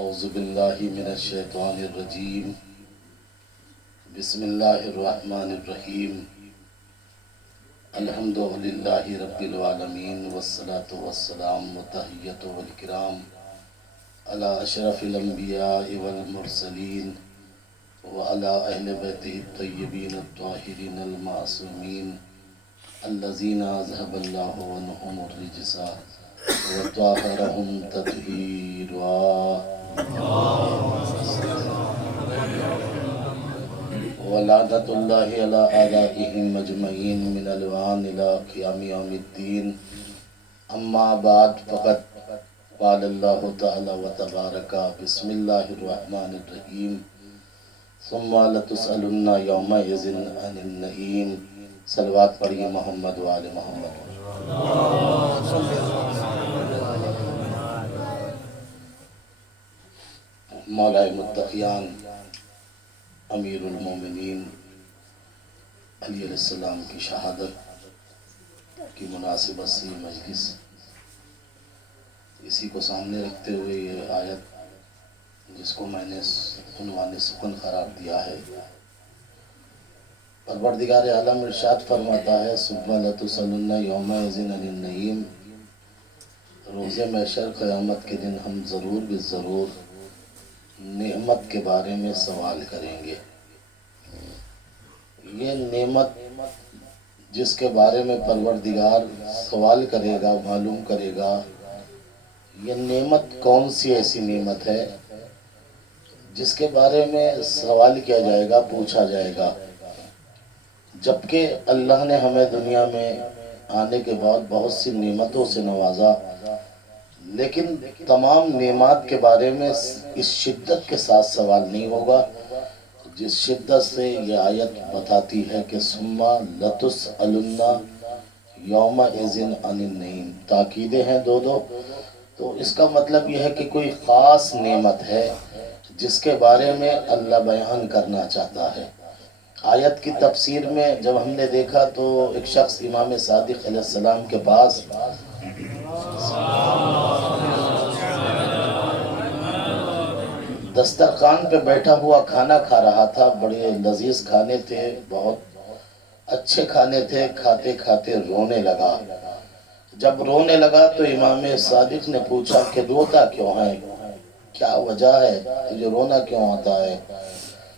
اعوذ باللہ من الشیطان الرجیم بسم اللہ الرحمن الرحیم الحمد للہ رب العالمین والصلاة والسلام وتحیۃ والکرام علی اشرف الانبیاء والمرسلین وعلی اہل بیتہ الطیبین الطاہرین المعصومین الذین اذھب اللہ عنہم الرجس وطہرہم تطہیرا ولعنت اللہ علی اعدائہم اجمعین من الوان الى قیام یوم الدین اما بعد فقد قال اللہ تعالی وتبارک بسم اللہ الرحمن الرحیم ثم لتسألن یومئذ عن النعیم. صلوات پڑھیے محمد وآل محمد. مولا متقیان امیر المومنین علی علیہ السلام کی شہادت کی مناسبت سے یہ مجلس، اسی کو سامنے رکھتے ہوئے یہ آیت جس کو میں نے عنوان سخن قرار دیا ہے، پروردگار عالم ارشاد فرماتا ہے ثم لتسألن یومئذ عن النعیم. روز محشر قیامت کے دن ہم ضرور بھی ضرور نعمت کے بارے میں سوال کریں گے. یہ نعمت جس کے بارے میں پروردگار سوال کرے گا، معلوم کرے گا، یہ نعمت کون سی ایسی نعمت ہے جس کے بارے میں سوال کیا جائے گا، پوچھا جائے گا. جبکہ اللہ نے ہمیں دنیا میں آنے کے بعد بہت سی نعمتوں سے نوازا، لیکن تمام نعمات کے بارے میں اس شدت کے ساتھ سوال نہیں ہوگا جس شدت سے یہ آیت بتاتی ہے کہ ثم لتسألن یومئذ عن النعیم. تاکیدیں ہیں دو. تو اس کا مطلب یہ ہے کہ کوئی خاص نعمت ہے جس کے بارے میں اللہ بیان کرنا چاہتا ہے. آیت کی تفسیر میں جب ہم نے دیکھا تو ایک شخص امام صادق علیہ السلام کے پاس دسترخوان پہ بیٹھا ہوا کھانا کھا رہا تھا. بڑے لذیذ کھانے تھے، بہت اچھے کھانے تھے. کھاتے کھاتے رونے لگا. جب رونے لگا تو امام صادق نے پوچھا کہ روتا کیوں ہے، کیا وجہ ہے، تجھے رونا کیوں آتا ہے؟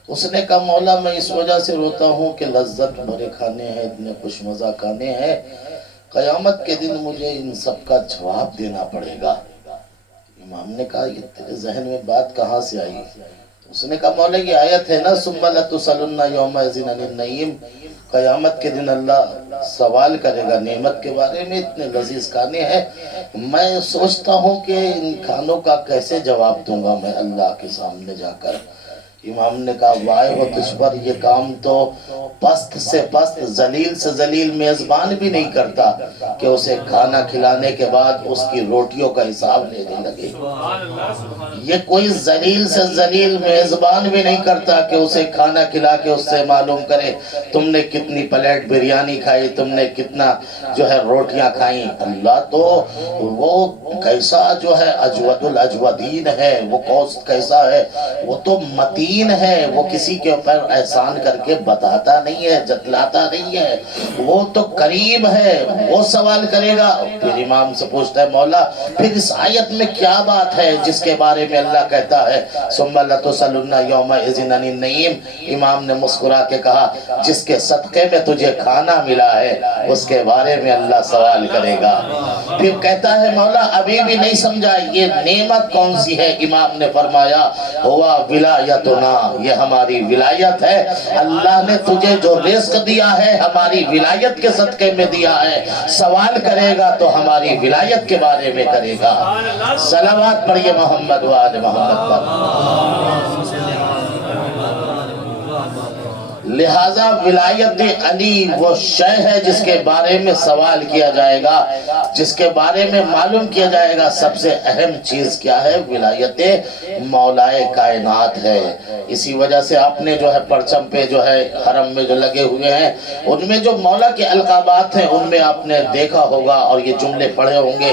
اس نے کہا مولا میں اس وجہ سے روتا ہوں کہ لذت بھرے کھانے ہیں، اتنے خوش مزہ کھانے ہیں، قیامت کے دن مجھے ان سب کا جواب دینا پڑے گا. امام نے کہا یہ تیرے ذہن میں بات کہاں سے آئی؟ اس نے کہا مولا یہ آیت ہے نا ثم لتسألن یومئذ عن النعیم. قیامت کے دن اللہ سوال کرے گا نعمت کے بارے میں، اتنے لذیذ کھانے ہیں، میں سوچتا ہوں کہ ان کھانوں کا کیسے جواب دوں گا میں اللہ کے سامنے جا کر. امام نے کہا وائے ہو تجھ پر، یہ کام تو پست سے پست، ذلیل سے ذلیل میزبان بھی نہیں کرتا کہ اسے کھانا کھلانے کے بعد اس کی روٹیوں کا حساب لینے لگے. یہ کوئی ذلیل سے ذلیل میزبان بھی نہیں کرتا کہ اسے کھانا کھلا کے اس سے معلوم کرے تم نے کتنی پلیٹ بریانی کھائی، تم نے کتنا جو ہے روٹیاں کھائیں. اللہ تو وہ کیسا جو ہے اجود الاجودین ہے، وہ کیسا ہے، وہ تو متین ہے، وہ کسی کے اوپر احسان کر کے بتاتا نہیں ہے، جتلاتا نہیں ہے، وہ تو کریم ہے، وہ سوال کرے گا. پھر امام سے پوچھتا ہے مولا پھر اس آیت میں کیا بات ہے جس کے بارے میں اللہ کہتا ہے ثم لتسألن یومئذ عن النعیم. امام نے مسکرا کے کہا جس کے صدقے میں تجھے کھانا ملا ہے اس کے بارے میں اللہ سوال کرے گا. پھر کہتا ہے مولا ابھی بھی نہیں سمجھا یہ نعمت کون سی ہے؟ امام نے فرمایا ہوا ولایتنا، یہ ہماری ولایت ہے. اللہ نے تجھے جو رزق دیا ہے ہماری ولایت کے صدقے میں دیا ہے. سوال کرے گا تو ہماری ولایت کے بارے میں کرے گا. صلوات پڑھیے محمد وآل محمد پر. لہذا ولایت علی وہ شے ہے جس کے بارے میں سوال کیا جائے گا، جس کے بارے میں معلوم کیا جائے گا. سب سے اہم چیز کیا ہے؟ ولایت مولائے کائنات ہے. اسی وجہ سے آپ نے جو ہے پرچم پہ جو ہے حرم میں جو لگے ہوئے ہیں ان میں جو مولا کے القابات ہیں ان میں آپ نے دیکھا ہوگا اور یہ جملے پڑھے ہوں گے.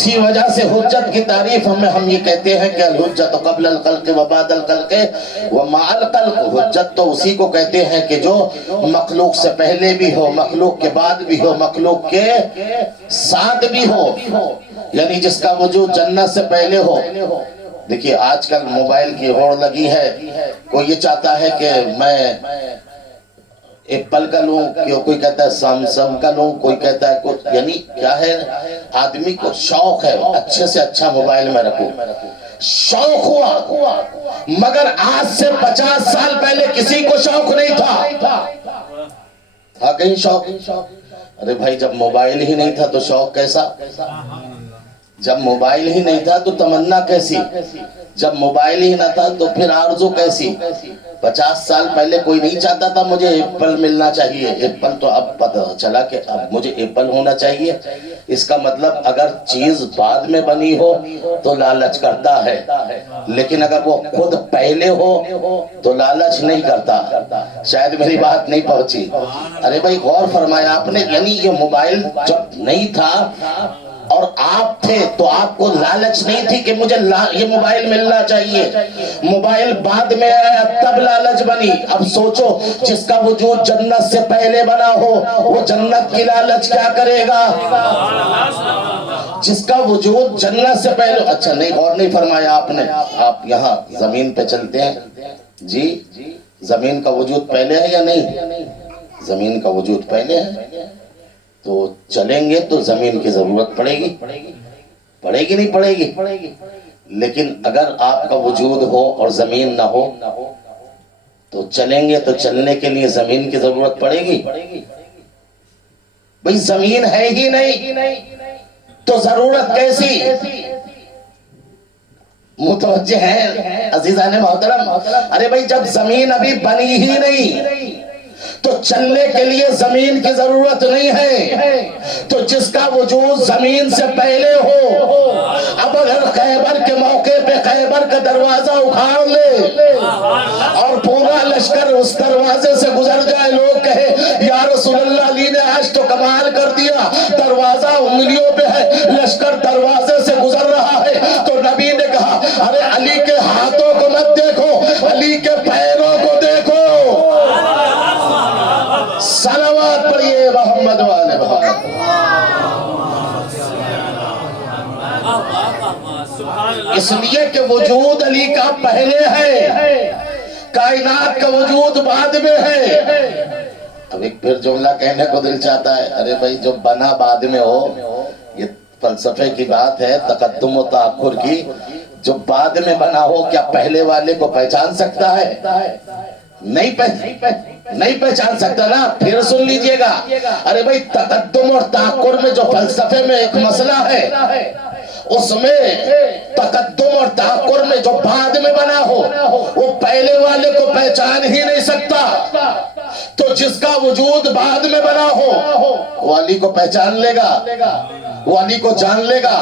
اسی وجہ سے حجت کی تعریف ہم یہ کہتے ہیں کہ الحجت قبل الخلق و بعد الخلق و مع الخلق. حجت تو اسی کو کہتے ہیں کہ جو مخلوق سے پہلے بھی ہو، مخلوق کے بعد بھی ہو، مخلوق کے ساتھ بھی ہو، یعنی جس کا وجود جنت سے پہلے ہو. دیکھیے آج کل موبائل کی ہوڑ لگی ہے، کوئی یہ چاہتا ہے کہ میں ایپل کا لوں، کوئی کہتا ہے سیمسنگ کا لوں، کوئی کہتا ہے کچھ، یعنی کیا ہے آدمی کو شوق ہے اچھے سے اچھا موبائل میں رکھو. شوق ہوا، مگر آج سے 50 سال پہلے کسی کو شوق نہیں تھا. تھا کہیں شوق؟ ارے بھائی جب موبائل ہی نہیں تھا تو شوق کیسا؟ جب موبائل ہی نہیں تھا تو تمنا کیسی؟ جب موبائل ہی نہ تھا تو پھر آرزو کیسی؟ 50 سال پہلے کوئی نہیں چاہتا تھا مجھے ایپل ملنا چاہیے. ایپل تو اب پتہ چلا کہ اب مجھے ایپل ہونا چاہیے. اس کا مطلب اگر چیز بعد میں بنی ہو تو لالچ کرتا ہے، لیکن اگر وہ خود پہلے ہو تو لالچ نہیں کرتا. شاید میری بات نہیں پہنچی. ارے بھائی غور فرمایا آپ نے، یعنی یہ موبائل جب نہیں تھا اور آپ تھے تو آپ کو لالچ نہیں تھی کہ مجھے یہ موبائل ملنا چاہیے. موبائل بعد میں آیا تب لالچ بنی. اب سوچو جس کا وجود جنت سے پہلے بنا ہو وہ جنت کی لالچ کیا کرے گا؟ جس کا وجود جنت سے پہلے. اچھا نہیں غور نہیں فرمایا آپ نے. آپ یہاں زمین پہ چلتے ہیں جی، زمین کا وجود پہلے ہے یا نہیں؟ زمین کا وجود پہلے ہے. تو چلیں گے تو زمین کی ضرورت پڑے گی نہیں پڑے گی؟ لیکن اگر آپ کا وجود ہو اور زمین نہ ہو تو چلیں گے تو چلنے کے لیے زمین کی ضرورت پڑے گی. بھئی زمین ہے ہی نہیں تو ضرورت کیسی؟ متوجہ ہیں عزیزان محترم؟ ارے بھئی جب زمین ابھی بنی ہی نہیں تو چلنے کے لیے زمین کی ضرورت نہیں ہے. تو جس کا وجود زمین سے پہلے ہو، اب اگر خیبر کے موقع پہ خیبر کا دروازہ اکھاڑ لے اور پورا لشکر اس دروازے سے گزر جائے، لوگ کہے یا رسول اللہ علی نے آج تو کمال کر دیا، دروازہ انگلیوں پہ ہے، لشکر دروازے سے گزر رہا ہے، تو نبی نے کہا ارے علی کے ہاتھوں کو مت دیکھو، علی کے پیروں کو دیکھو. صلوات پڑھئے محمد والے محمد. اس لیے کہ وجود علی کا پہلے ہے، کائنات کا وجود بعد میں ہے. اب ایک پھر جملہ کہنے کو دل چاہتا ہے، ارے بھائی جو بنا بعد میں ہو، یہ فلسفے کی بات ہے، تقدم و تاخر کی. جو بعد میں بنا ہو کیا پہلے والے کو پہچان سکتا ہے؟ نہیں پہچان سکتا نا. پھر سن لیجئے گا. ارے بھئی تقدم اور تاخر میں جو فلسفے میں ایک مسئلہ ہے، اس میں تقدم اور تاخر میں جو بعد میں بنا ہو وہ پہلے والے کو پہچان ہی نہیں سکتا. تو جس کا وجود بعد میں بنا ہو وہ علی کو پہچان لے گا، وہ علی کو جان لے گا.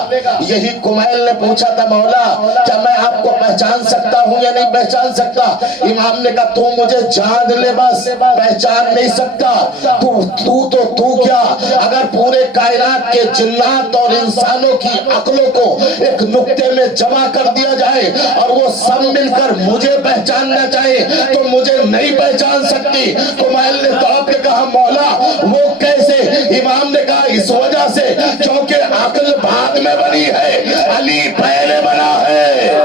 یہی کمیل نے پوچھا تھا مولا کیا میں آپ کو پہچان سکتا ہوں یا نہیں پہچان سکتا؟ امام نے کہا تو مجھے جان لے بس، پہچان نہیں سکتا. تو کیا اگر پورے کائنات کے جنات اور انسانوں کی عقلوں کو ایک نقطے میں جمع کر دیا جائے اور وہ سب مل کر مجھے پہچاننا چاہے تو مجھے نہیں پہچان سکتی. کمیل نے تڑپ کے کہا مولا وہ کیسے؟ امام نے کہا اس وجہ سے کیونکہ عقل بعد میں بنی ہے، علی پہلے بنا ہے.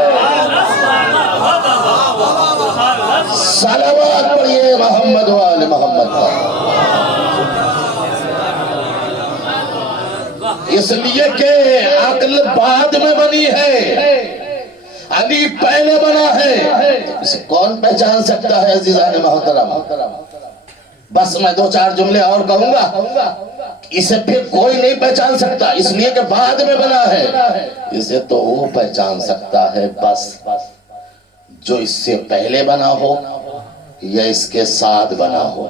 صلوات پڑھئے محمد وآل محمد. اس لیے کہ عقل بعد میں بنی ہے، علی پہلے بنا ہے. اسے کون پہچان سکتا ہے عزیزان محترم؟ بس میں 2-4 جملے اور کہوں گا، اسے پھر کوئی نہیں پہچان سکتا اس لیے کہ بعد میں بنا ہے. اسے تو وہ پہچان سکتا ہے بس جو اس سے پہلے بنا ہو یا اس کے ساتھ بنا ہو.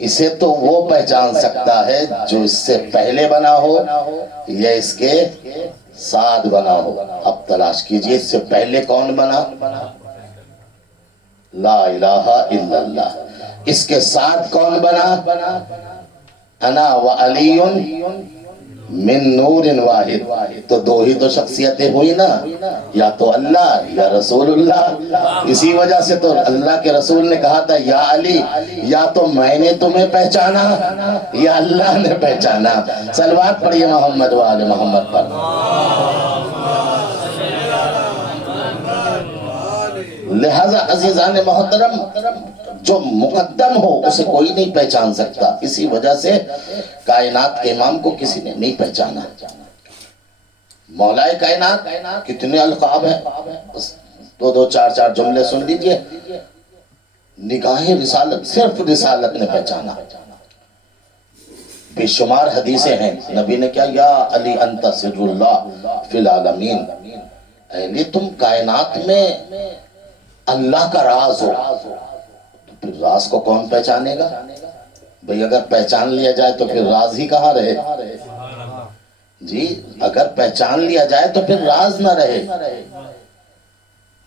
اسے تو وہ پہچان سکتا ہے جو اس سے پہلے بنا ہو یا اس کے ساتھ بنا ہو. اب تلاش کیجئے اس سے پہلے کون بنا؟ لا الہ الا اللہ. اس کے ساتھ کون بنا؟ انا و علی من نور واحد، تو دو ہی تو شخصیتیں ہوئی نا، یا تو اللہ یا رسول اللہ۔ اسی وجہ سے تو اللہ کے رسول نے کہا تھا یا علی، یا تو میں نے تمہیں پہچانا یا اللہ نے پہچانا۔ صلوات پڑھیے محمد و آل محمد پر۔ لہذا عزیزان محترم، جو مقدم ہو اسے کوئی نہیں پہچان سکتا، اسی وجہ سے کائنات کے امام کو کسی نے نہیں پہچانا۔ مولا کائنات کتنے القاب ہیں، دو چار جملے سن لیجئے۔ نگاہ رسالت، صرف رسالت نے پہچانا۔ بے شمار حدیثیں ہیں، نبی نے کیا، یا علی انت سر اللہ فی العالمین، اے علی تم کائنات میں اللہ کا راز ہو۔ تو پھر راز کو کون پہچانے گا بھئی؟ اگر پہچان لیا جائے تو پھر راز ہی کہاں رہے جی؟ اگر پہچان لیا جائے تو پھر راز نہ رہے۔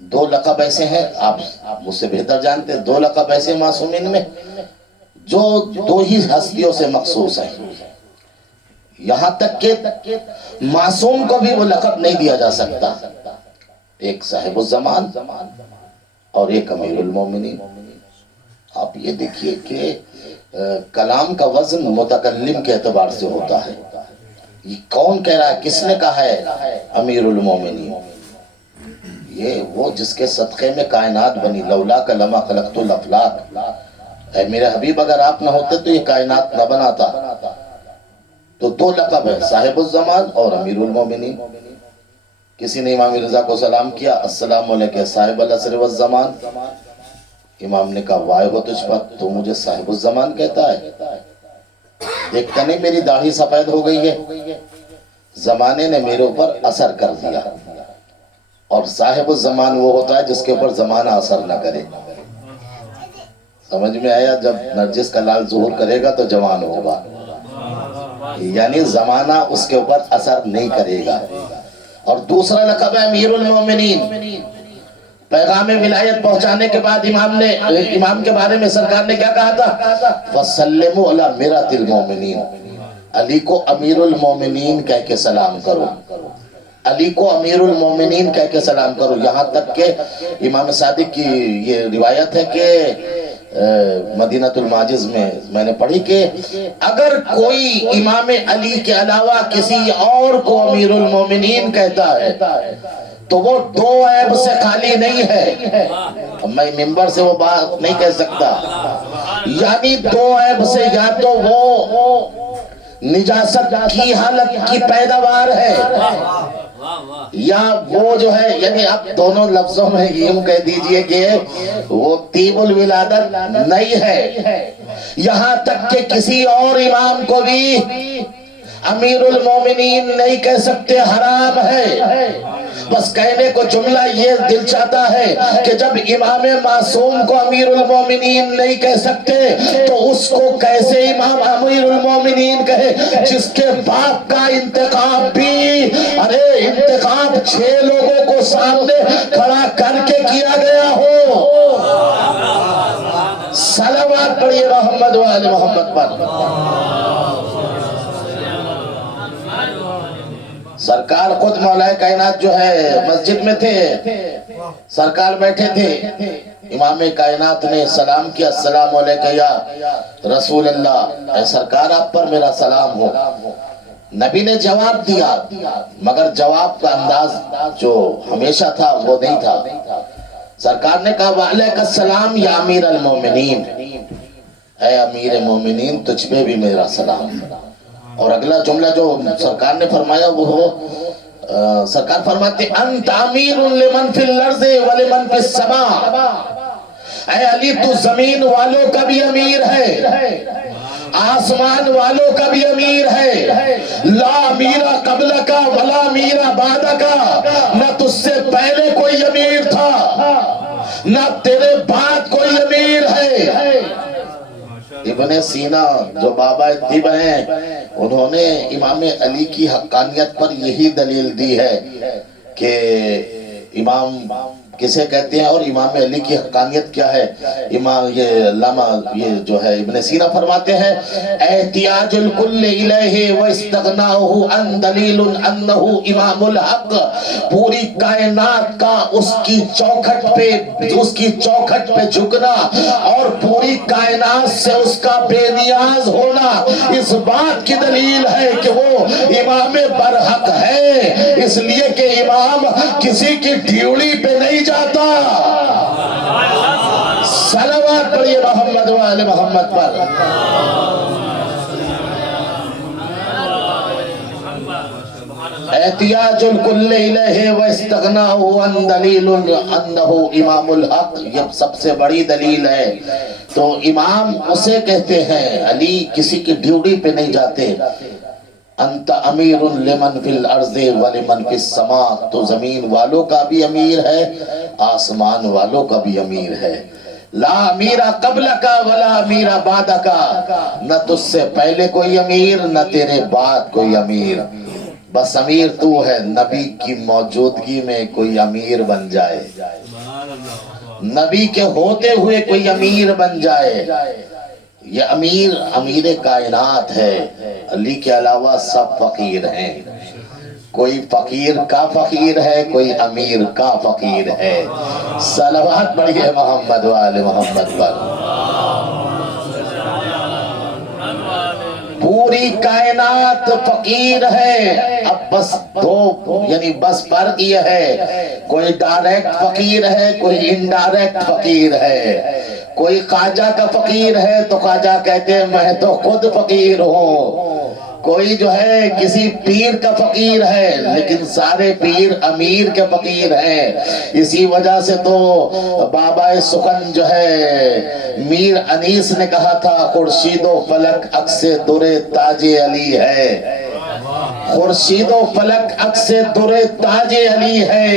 دو لقب ایسے ہیں، آپ مجھ سے بہتر جانتے، دو لقب ایسے معصومین میں جو دو ہی ہستیوں سے مخصوص ہیں، یہاں تک کہ معصوم کو بھی وہ لقب نہیں دیا جا سکتا۔ ایک صاحب الزمان اور ایک امیر المومنین۔ آپ یہ دیکھیے کہ کلام کا وزن متکلم کے اعتبار سے ہوتا ہے۔ یہ کون کہہ رہا ہے، کس نے کہا ہے امیر المومنین؟ یہ وہ جس کے صدقے میں کائنات بنی، لولا کا لما خلقت الافلاق۔ اے میرے حبیب اگر آپ نہ ہوتے تو یہ کائنات نہ بناتا۔ تو دو لقب ہے، صاحب الزمان اور امیر المومنین۔ کسی نے امام رضا کو سلام کیا، السلام علیکم صاحب العصر والزمان۔ امام نے کہا وائے ہو تجھ پر، تو مجھے صاحب الزمان کہتا ہے؟ دیکھتا نہیں میری داڑھی سفید ہو گئی ہے؟ زمانے نے میرے اوپر اثر کر دیا، اور صاحب الزمان وہ ہوتا ہے جس کے اوپر زمانہ اثر نہ کرے۔ سمجھ میں آیا؟ جب نرجس کا لال ظہور کرے گا تو جوان ہوگا، یعنی زمانہ اس کے اوپر اثر نہیں کرے گا۔ اور دوسرا لقب ہے امیر المومنین۔ پیغام ولایت پہنچانے کے بعد امام کے بارے میں سرکار نے کیا کہا تھا؟ فَسَلِّمُوا عَلَى مِرَةِ الْمُؤْمِنِينَ، علی کو امیر المومنین کہہ کے سلام کرو، علی کو امیر المومنین کہہ کے سلام کرو۔ یہاں تک کہ امام صادق کی یہ روایت ہے کہ مدینۃ المعجز میں نے پڑھی کہ اگر کوئی امام علی کے علاوہ کسی اور کو امیر المومنین کہتا ہے تو وہ دو عیب سے خالی نہیں ہے۔ میں ممبر سے وہ بات نہیں کہہ سکتا، یعنی دو عیب سے، یا تو وہ نجاست کی حالت کی پیداوار ہے، یا وہ جو ہے، یعنی آپ دونوں لفظوں میں یوں کہہ دیجئے کہ وہ طیب الولادت نہیں ہے۔ یہاں تک کہ کسی اور امام کو بھی امیر المومنین نہیں کہہ سکتے، حرام ہے۔ بس کہنے کو جملہ یہ دل چاہتا ہے کہ جب امام معصوم کو امیر المومنین نہیں کہہ سکتے تو اس کو کیسے امام امیر المومنین کہے، جس کے باپ کا انتخاب بھی، ارے انتخاب 6 لوگوں کو سامنے کھڑا کر کے کیا گیا ہو۔ صلوات پڑھیے محمد و آل محمد پر۔ سرکار خود مولا کائنات جو ہے مسجد میں تھے، سرکار بیٹھے تھے، امام کائنات نے سلام کیا، السلام علیکم یا رسول اللہ، اے سرکار آپ پر میرا سلام ہو۔ نبی نے جواب دیا، مگر جواب کا انداز جو ہمیشہ تھا وہ نہیں تھا۔ سرکار نے کہا وعلیک السلام یا امیر المومنین، اے امیر مومنین تجھ پہ بھی میرا سلام۔ اور اگلا جملہ جو سرکار نے فرمایا وہ ہو، سرکار فرماتے انت امیر لمن فی الارض ولمن فی السماء، اے علی تو زمین والوں کا بھی امیر ہے، آسمان والوں کا بھی امیر ہے، لا امیر قبل کا ولا امیر بعد کا، نہ تجھ سے پہلے کوئی امیر تھا نہ تیرے بعد کوئی امیر ہے۔ ابن سینا جو بابا طب ہیں، انہوں نے امام علی کی حقانیت پر یہی دلیل دی ہے کہ امام کسے کہتے ہیں اور امام علی کی حقانیت کیا ہے؟ امام یہ علامہ یہ جو ہے ابن سینا فرماتے ہیں احتیاج الکل الیہ واستغناؤہ ان دلیل انہ امام الحق، پوری کائنات کا اس کی چوکھٹ پہ جھکنا اور پوری کائنات سے اس کا بے نیاز ہونا اس بات کی دلیل ہے کہ وہ امام برحق ہے، اس لیے کہ امام کسی کی ڈیوڑی پہ نہیں جاتا۔ صلوات پڑھیے محمد و آل محمد پر۔ احتیاج الکل الیہ واستغناؤ عن دلیل انہ امام الحق، یہ سب سے بڑی دلیل ہے۔ تو امام اسے کہتے ہیں، علی کسی کی ڈیوٹی پہ نہیں جاتے۔ انت امیر لمن فی الارض ولمن فی السماء، تو زمین والوں کا بھی امیر ہے، آسمان والوں کا بھی امیر ہے۔ لا امیر قبلک ولا امیر بعدک، نہ تجھ سے پہلے کوئی امیر نہ تیرے بعد کوئی امیر، بس امیر تو ہے، نبی کی موجودگی میں کوئی امیر بن جائے، نبی کے ہوتے ہوئے کوئی امیر بن جائے، یہ امیر کائنات ہے۔ علی کے علاوہ سب فقیر ہیں، کوئی فقیر کا فقیر ہے، کوئی امیر کا فقیر ہے۔ صلوات پڑھیے محمد و آل محمد پر۔ پوری کائنات فقیر ہے، اب بس بس فرق یہ ہے، کوئی ڈائریکٹ فقیر ہے، کوئی انڈائریکٹ فقیر ہے۔ کوئی خواجہ کا فقیر ہے تو خواجہ کہتے ہیں میں تو خود فقیر ہوں، کوئی جو ہے کسی پیر کا فقیر ہے، لیکن سارے پیر امیر کے فقیر ہیں۔ اسی وجہ سے تو بابا سخن جو ہے میر انیس نے کہا تھا خورشید و فلک عکس در تاج علی ہے، خورشید و فلک عکس در تاج علی ہے،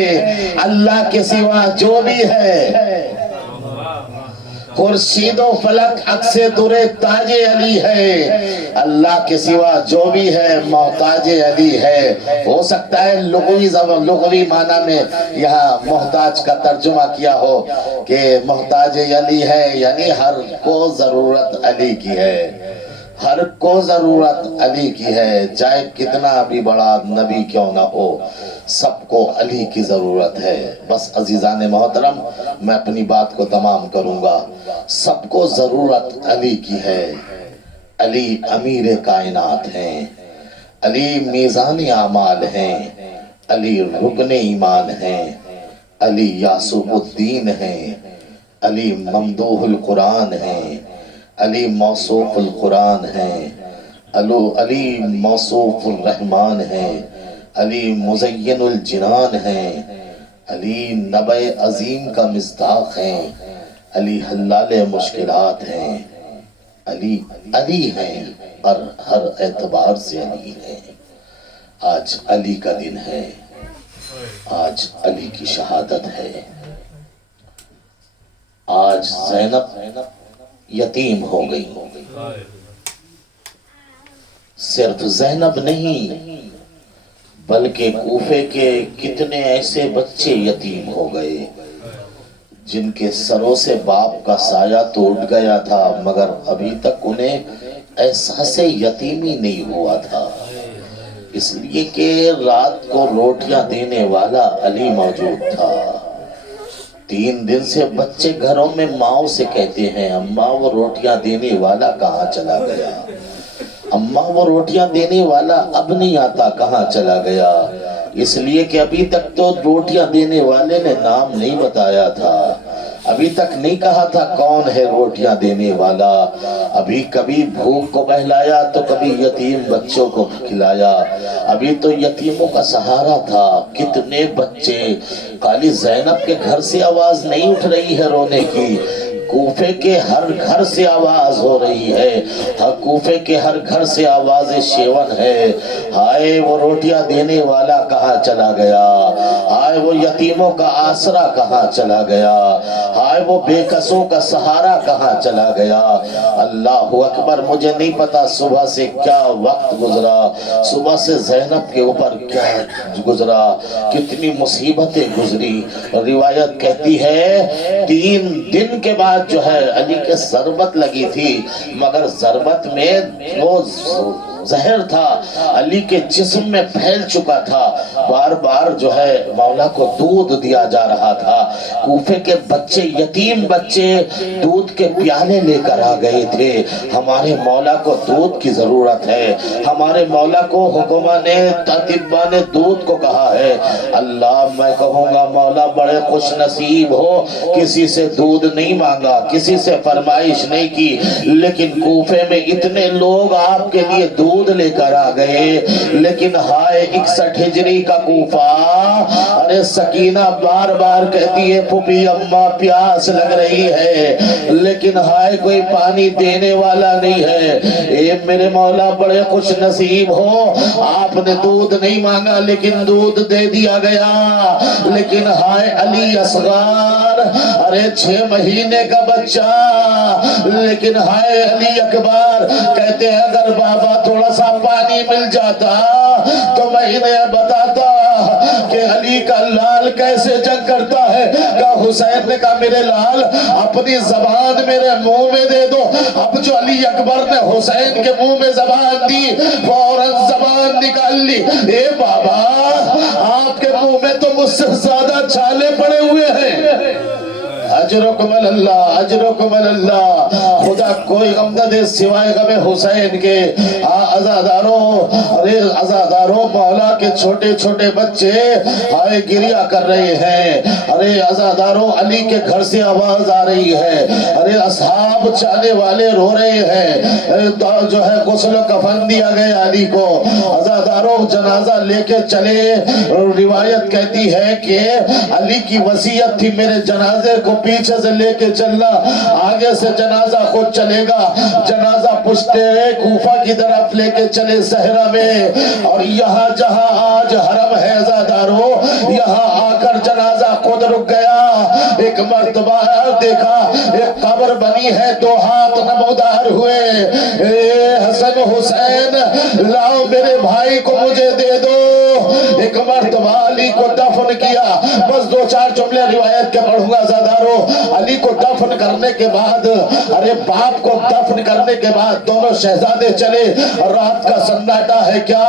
اللہ کے سوا جو بھی ہے، خورشید و فلک عکس در تاج علی ہے، اللہ کے سوا جو بھی ہے محتاج علی ہے۔ ہو سکتا ہے لغوی معنی میں یہاں محتاج کا ترجمہ کیا ہو کہ محتاج علی ہے، یعنی ہر کو ضرورت علی کی ہے، ہر کو ضرورت علی کی ہے، چاہے کتنا بھی بڑا نبی کیوں نہ ہو، سب کو علی کی ضرورت ہے۔ بس عزیزان محترم میں اپنی بات کو تمام کروں گا، سب کو ضرورت علی کی ہے۔ علی امیر کائنات ہیں، علی میزان اعمال ہیں، علی رکن ایمان ہیں، علی یاسوب الدین ہیں، علی ممدوح القرآن ہیں، علی موصوف القرآن ہیں، علی موصوف الرحمن ہیں، علی مزین الجنان ہیں، علی نبع عظیم کا مصداق ہیں، علی حلال مشکلات ہیں، علی ہیں، اور ہر اعتبار سے علی ہیں۔ آج علی کا دن ہے، آج علی کی شہادت ہے، آج زینب یتیم ہو گئی، صرف زینب نہیں بلکہ کوفے کے کتنے ایسے بچے یتیم ہو گئے جن کے سروں سے باپ کا سایہ تو اٹھ گیا تھا مگر ابھی تک انہیں احساس یتیمی نہیں ہوا تھا، اس لیے کہ رات کو روٹیاں دینے والا علی موجود تھا۔ 3 دن سے بچے گھروں میں ماؤں سے کہتے ہیں اماں وہ روٹیاں دینے والا کہاں چلا گیا، اماں وہ روٹیاں دینے والا اب نہیں آتا کہاں چلا گیا، اس لیے کہ ابھی تک تو روٹیاں دینے والے نے نام نہیں بتایا تھا، ابھی تک نہیں کہا تھا کون ہے روٹیاں دینے والا، ابھی کبھی بھوک کو بہلایا تو کبھی یتیم بچوں کو کھلایا، ابھی تو یتیموں کا سہارا تھا۔ کتنے بچے، خالی زینب کے گھر سے آواز نہیں اٹھ رہی ہے رونے کی، کوفے کے ہر گھر سے آواز ہو رہی ہے، کوفے کے ہر گھر سے آواز شیون ہے، ہائے وہ روٹیاں دینے والا کہاں چلا گیا، ہائے ہائے وہ یتیموں کا آسرا کہاں چلا گیا، ہائے وہ بے کسوں کا سہارا کہاں چلا گیا۔ اللہ اکبر، مجھے نہیں پتا صبح سے کیا وقت گزرا، صبح سے زینب کے اوپر کیا گزرا، کتنی مصیبتیں گزری۔ روایت کہتی ہے 3 دن کے بعد جو ہے علی کے ضربت لگی تھی، مگر ضربت میں وہ زہر تھا، علی کے جسم میں پھیل چکا تھا، بار بار جو ہے مولا کو دودھ دیا جا رہا تھا۔ کوفے کے بچے، یتیم بچے دودھ کے پیالے لے کر آ گئے تھے، ہمارے مولا کو دودھ کی ضرورت ہے، ہمارے مولا کو حکمہ نے طبیبہ نے دودھ کو کہا ہے۔ اللہ، میں کہوں گا مولا بڑے خوش نصیب ہو، کسی سے دودھ نہیں مانگا، کسی سے فرمائش نہیں کی، لیکن کوفے میں اتنے لوگ آپ کے لیے دودھ لے کر آ گئے۔ لیکن ہائے 61 ہجری کا کوفہ، ارے سکینہ بار بار کہتی ہے پھوپھی اماں پیاس لگ رہی ہے، لیکن ہائے کوئی پانی دینے والا نہیں ہے۔ اے میرے مولا بڑے خوش نصیب ہو، آپ نے دودھ نہیں مانگا لیکن دودھ دے دیا گیا۔ لیکن ہائے علی اصغر، ارے 6 مہینے کا بچہ، لیکن ہائے علی اکبر کہتے ہیں اگر بابا تھوڑا سا پانی مل جاتا تو میں انہیں بتاتا کہ علی کا لال کیسے جنگ کرتا ہے۔ کہ حسین نے کہا میرے لال اپنی زبان میرے منہ میں دے دو۔ اب جو علی اکبر نے حسین کے منہ میں زبان دی، فوراً زبان نکال لی۔ اے بابا، آپ کے منہ میں تو مجھ سے زیادہ چھالے پڑے ہوئے ہیں۔ اجرکم اللہ، اجرکم اللہ، خدا کوئی غم نہ دے سوائے غم حسین کے۔ عزاداروں، ارے عزاداروں، مولا کے چھوٹے چھوٹے بچے ہائے گریہ کر رہے ہیں۔ ارے عزاداروں، علی کے گھر سے آواز آ رہی ہے، ارے اصحاب چاہنے والے رو رہے ہیں، جو ہے غسل و کفن دیا گیا علی کو۔ عزاداروں جنازہ لے کے چلے۔ روایت کہتی ہے کہ علی کی وصیت تھی میرے جنازے کو پیچھے سے لے کے چلنا، آگے سے جنازہ خود چلے گا۔ جنازہ پشتے کوفہ کی طرف لے کے چلے صحرا میں، اور یہاں جہاں آج حرم ہے عزاداروں، یہاں آ کر جنازہ خود رک گیا۔ ایک مرتبہ دیکھا ایک قبر بنی ہے، 2 ہاتھ نمودار ہوئے، اے حسن حسین لاؤ میرے بھائی کو مجھے دے دو۔ ایک مرتبہ علی کو دفن کیا۔ بس 2-4 جملے روایت کے پڑھوں گا عزاداروں۔ علی کو دفن کرنے کے بعد، ارے باپ کو دفن کرنے کے بعد دونوں شہزادے چلے، رات کا سناٹا ہے کیا،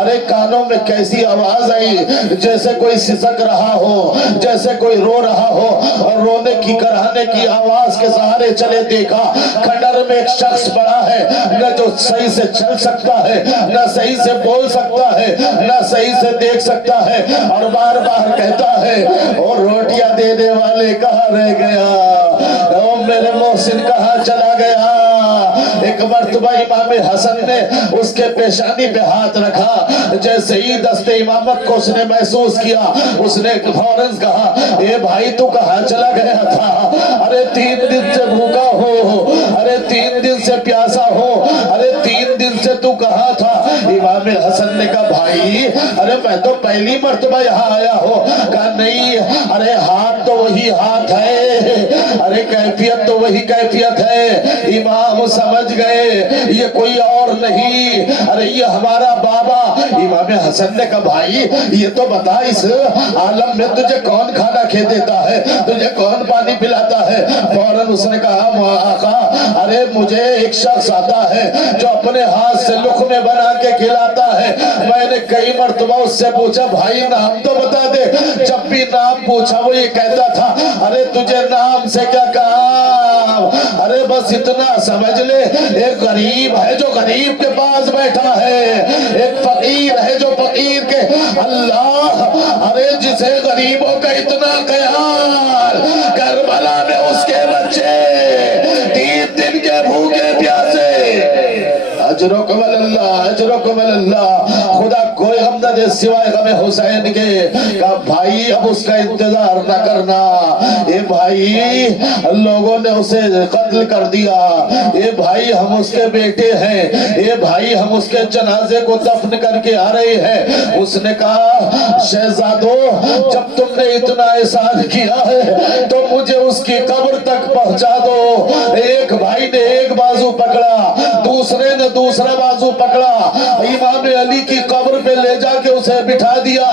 ارے کانوں میں کیسی آواز آئی جیسے کوئی سسک رہا ہو، جیسے کوئی رو رہا ہو، اور رونے کی کرانے کی آواز کے سہارے چلے۔ دیکھا کھنڈر میں ایک شخص بڑا ہے، نہ جو صحیح سے چل سکتا ہے، نہ صحیح سے بول سکتا ہے، نہ صحیح سے دیکھ سکتا ہے، اور بار بار کہتا ہے اور روٹیاں دینے والے کہاں رہ گیا، او میرے محسن کہاں چلا گیا۔ ایک مرتبہ امام حسن نے اس کے پیشانی پہ ہاتھ رکھا، جیسے ہی دست امامت کو اس نے محسوس کیا، اس نے فوراً کہا اے بھائی تو کہاں چلا گیا تھا، ارے 3 دن سے بھوکا ہو، ارے 3 دن سے پیاسا ہو، ارے 3 دن سے تو کہاں تھا۔ امام حسن نے کہا بھائی ارے میں تو پہلی مرتبہ یہاں آیا ہو۔ کہا نہیں، ارے ہاتھ تو وہی ہاتھ ہے، ارے کیفیت تو وہی کیفیت ہے۔ امام سمجھ گئے یہ کوئی اور نہیں، ارے یہ ہمارا بابا۔ امام حسن نے کہا بھائی یہ تو بتا اس عالم میں تجھے کون کھانا کھے دیتا ہے، تجھے کون پانی پلاتا ہے۔ فوراً اس نے کہا آقا ارے مجھے ایک شخص آتا ہے جو اپنے ہاتھ سے لقمے بنا کے کھلاتا ہے۔ میں نے کئی مرتبہ اس سے پوچھا بھائی نام تو بتا دے، جب بھی نام پوچھا وہ یہ کہتا تھا ارے تجھے نام سے کیا کام، ارے بس اتنا سمجھ لے ایک غریب ہے جو غریب کے پاس بیٹھا ہے، ایک فقیر ہے جو فقیر کے، اللہ ارے جسے غریبوں کا اتنا خیال، کربلا میں اس کے بچے 3 دن کے بھوکے پیاسے۔ اجرکم اللہ، اجرکم اللہ، خدا کوئی غم نہ مقصد ہے سوائے غم حسین کے. کہا بھائی اب اس کا انتظار نہ کرنا, اے بھائی لوگوں نے اسے قتل کر دیا, اے بھائی ہم اس کے بیٹے ہیں, اے بھائی ہم اس کے جنازے کو دفن کر کے آ رہے ہیں. اس نے کہا شہزادو جب تم نے اتنا احسان کیا ہے تو مجھے اس کی قبر تک پہنچا دو. ایک بھائی نے ایک بازو پکڑا, دوسرے نے دوسرا بازو پکڑا, امام علی کی قبر پہ لے جا کے اسے بٹھا دیا.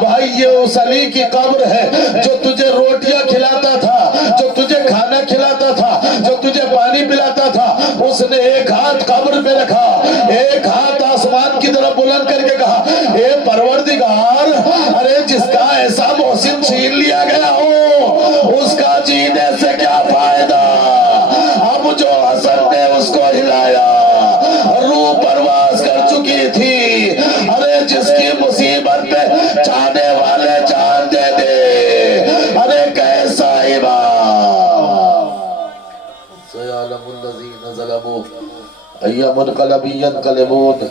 بھائی یہ اس علی کی قبر ہے جو تجھے روٹیاں کھلاتا تھا, جو تجھے کھانا کھلاتا تھا, جو تجھے پانی پلاتا تھا. اس نے ایک ہاتھ قبر پہ رکھا, ایک ہاتھ آسمان کی طرف بلند کر کے کہا اے پروردگار, ارے جس کا ایسا محسن چھین لیا گیا ہو اس کا جینے سے کیا فائدہ. اب جو حسن نے اس کو ہلایا, روح پرواز کر چکی تھی, ارے جس کی مصیبت پہ چاہنے والے جان دے دے, ارے کیسا امام. سیعلم الذین ظلموا ای منقلب ینقلبون.